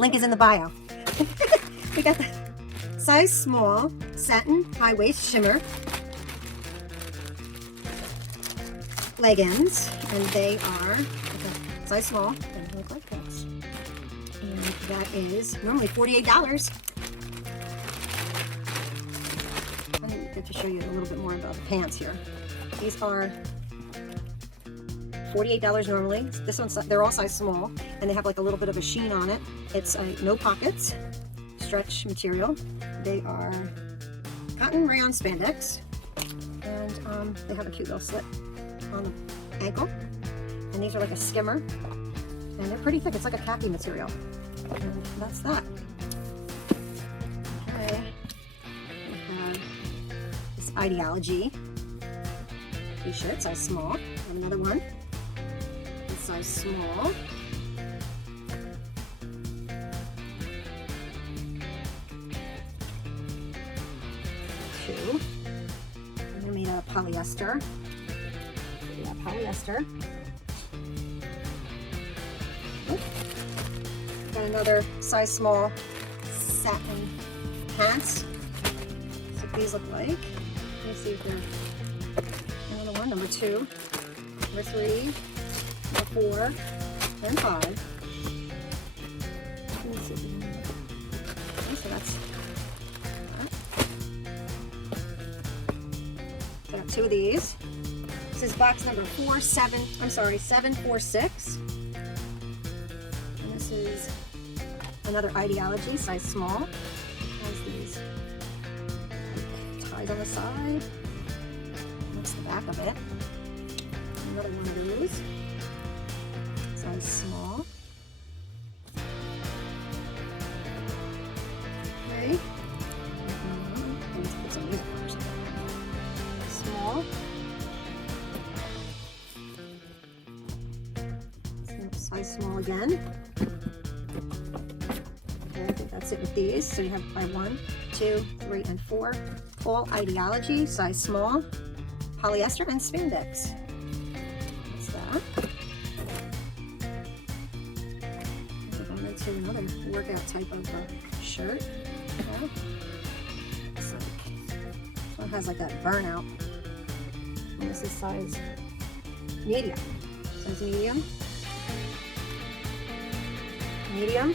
Link is in the bio. We got the size small satin high waist shimmer leggings, and they are size small. They look like this, and that is normally $48. I get to show you a little bit more about the pants here. These are $48 normally. This one's, they're all size small, and they have like a little bit of a sheen on it. It's no pockets, stretch material. They are cotton rayon spandex, and they have a cute little slit on the ankle. And these are like a skimmer, and they're pretty thick. It's like a khaki material, and that's that. Okay, we have this Ideology t-shirt, size small. And another one, size small. Two. And they're made out of polyester. Yeah, polyester. Got another size small satin pants. That's what these look like. Let me see if they're another one, number 2, number 3, number 4, and 5. Let me see. Okay, so that's that. So I got 2 of these. This is box number 746. And this is another Ideology, size small. Has these ties on the side. That's the back of it. Another one of those, size small. Okay. Let's put some music on or something. Small. Size small again. Okay, I think that's it with these. So you have by 1, 2, 3, and 4. All Ideology, size small, polyester and spandex. That's that. We're going into another workout type of shirt. Yeah. It's like, this one has like that burnout. And this is size medium. Size medium. Medium.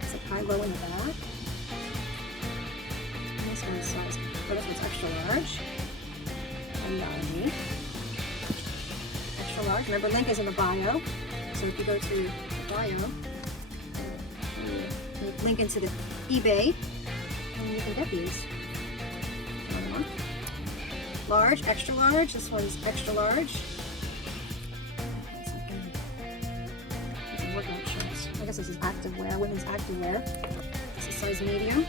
It's like high-low in the back. And this one's size, oh, this one's extra large. Ideology. Extra large. Remember, link is in the bio. So if you go to the bio, link into the eBay, and you can get these. Another one. Large, extra large. This one's extra large. Workout shirts. I guess this is activewear, women's activewear. This is size medium.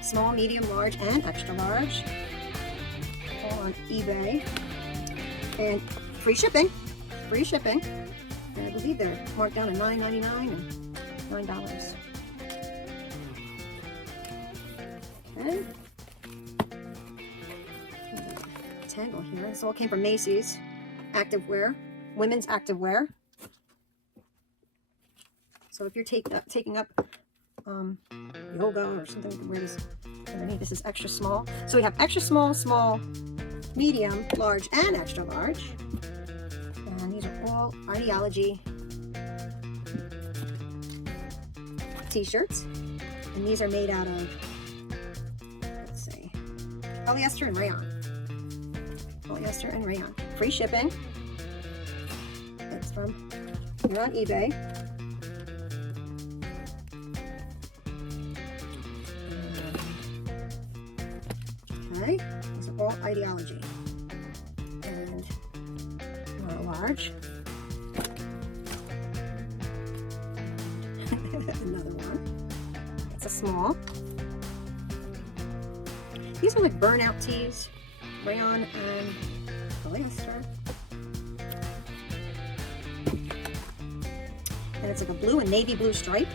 Small, medium, large, and extra large. All on eBay. And free shipping. Free shipping. And I believe they're marked down to $9.99 and $9. Okay. Tangle here. This all came from Macy's. Activewear. Women's activewear. So if you're taking up yoga or something, you can wear this underneath. This is extra small. So we have extra small, small, medium, large, and extra large. And these are all Ideology t-shirts. And these are made out of, let's see, polyester and rayon. Polyester and rayon. Free shipping. It's from, you're on eBay. Okay, these are all Ideology. And large. Another one. It's a small. These are like burnout tees, rayon and polyester. And it's like a blue and navy blue stripe.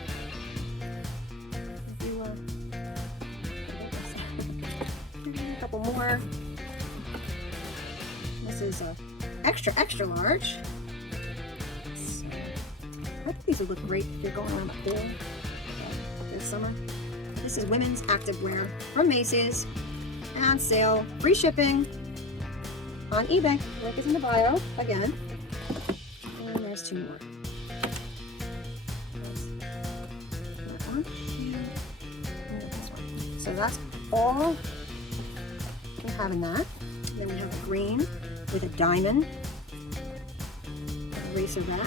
A couple more. This is a extra large. So, I think these would look great if you're going around the pool this summer. This is women's activewear from Macy's. On sale, free shipping on eBay. Link is in the bio again. And there's 2 more. That one. And this one. So that's all we have in that. Then we have a green with a diamond eraser back.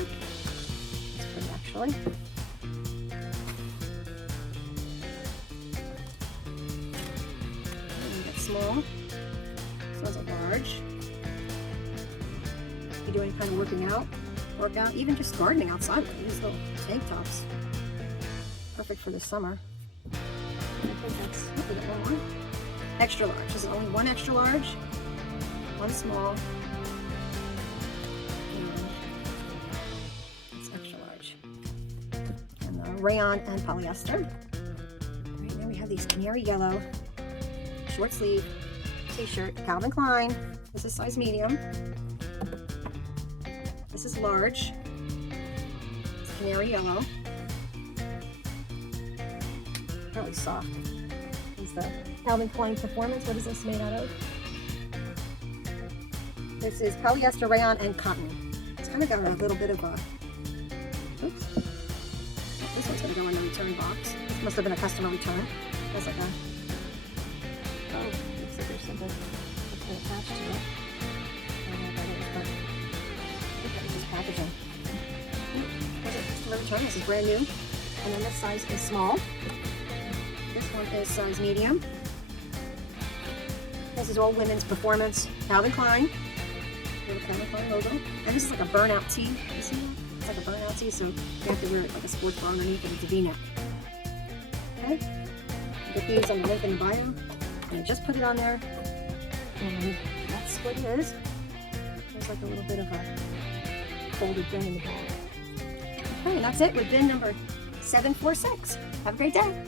That's pretty actually. Small. So it's a large. If you're doing kind of workout, even just gardening outside with these little tank tops. Perfect for the summer. I think that's one more. Extra large. This is only 1 extra large, 1 small, and it's extra large. And the rayon and polyester. Right, then we have these canary yellow short sleeve t-shirt, Calvin Klein. This is size medium. This is large. It's canary yellow. Really soft. This is the Calvin Klein Performance. What is this made out of? This is polyester, rayon, and cotton. It's kind of got a little bit of a, oops. This one's going to go in the return box. This must have been a customer return. That's like a, oh, looks like there's something that's attached to it. I don't know what that is, but I think that was just packaging. There's a customer return. This is brand new. And then this size is small. This one is size medium. This is all women's performance. Calvin Klein. Little Calvin Klein logo. And this is like a burnout tee. You see that? It's like a burnout tee, so you have to wear it like a sports bra underneath and it's a V-neck. Okay? You get these on the link in the bio. And I just put it on there. And that's what it is. There's like a little bit of a folded thing in the bag. Okay, and that's it with bin number 746. Have a great day.